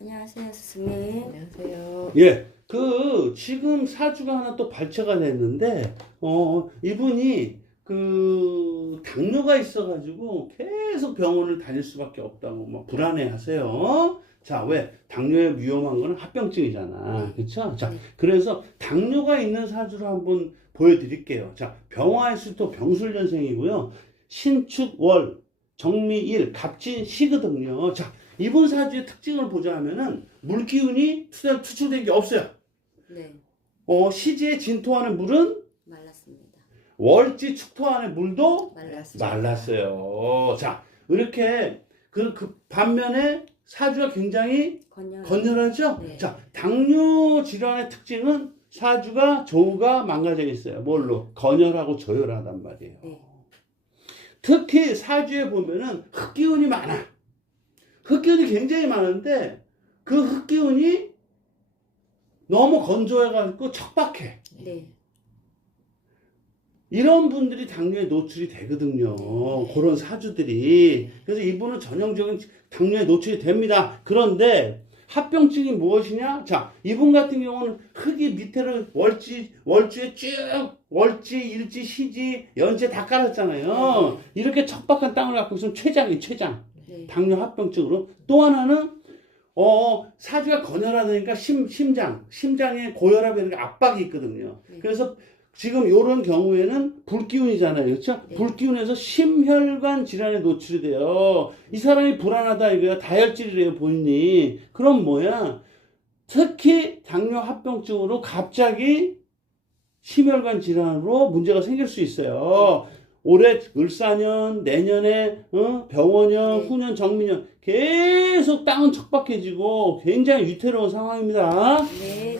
안녕하세요, 스승님. 안녕하세요. 예, 그 지금 사주가 하나 또 발췌가 됐는데 어 이분이 그 당뇨가 있어가지고 계속 병원을 다닐 수밖에 없다고 막 불안해하세요. 자, 왜 당뇨에 위험한 거는 합병증이잖아, 그렇죠? 자, 네. 그래서 당뇨가 있는 사주를 한번 보여드릴게요. 자, 병화일수도 병술년생이고요. 신축월, 정미일, 갑진 시거든요. 자, 이분 사주의 특징을 보자 하면은 물기운이 투- 투출된 게 없어요. 네, 어, 시지에 진토하는 물은 말랐습니다. 월지 축토하는 물도 말랐습니다. 말랐어요. 자, 이렇게 그, 그 반면에 사주가 굉장히 건열. 건전하죠? 네. 자, 당뇨 질환의 특징은 사주가 조우가 망가져 있어요. 뭘로? 건열하고 저열하단 말이에요. 네. 특히 사주에 보면은 흑기운이 많아. 흑기운이 굉장히 많은데 그 흑기운이 너무 건조해가지고 척박해. 네. 이런 분들이 당뇨에 노출이 되거든요. 그런 사주들이. 그래서 이분은 전형적인 당뇨에 노출이 됩니다. 그런데 합병증이 무엇이냐? 자, 이분 같은 경우는 흙이 밑에를 월지, 월주에 쭉 월지, 일지, 시지, 연지 다 깔았잖아요. 이렇게 척박한 땅을 갖고 있으면 최장이 최장. 네. 당뇨 합병증으로. 또 하나는 어, 사주가 건열하다니까 심, 심장, 심장에 고혈압에 이렇게 압박이 있거든요. 네. 그래서 지금 이런 경우에는 불기운이잖아요. 그렇죠? 네. 불기운에서 심혈관 질환에 노출이 돼요. 이 사람이 불안하다 이거야. 다혈질이래요, 본인이. 그럼 뭐야? 특히 당뇨 합병증으로 갑자기 심혈관 질환으로 문제가 생길 수 있어요. 올해 을사년, 내년에 어? 병원년, 네. 후년, 정민년 계속 땅은 척박해지고 굉장히 위태로운 상황입니다. 네,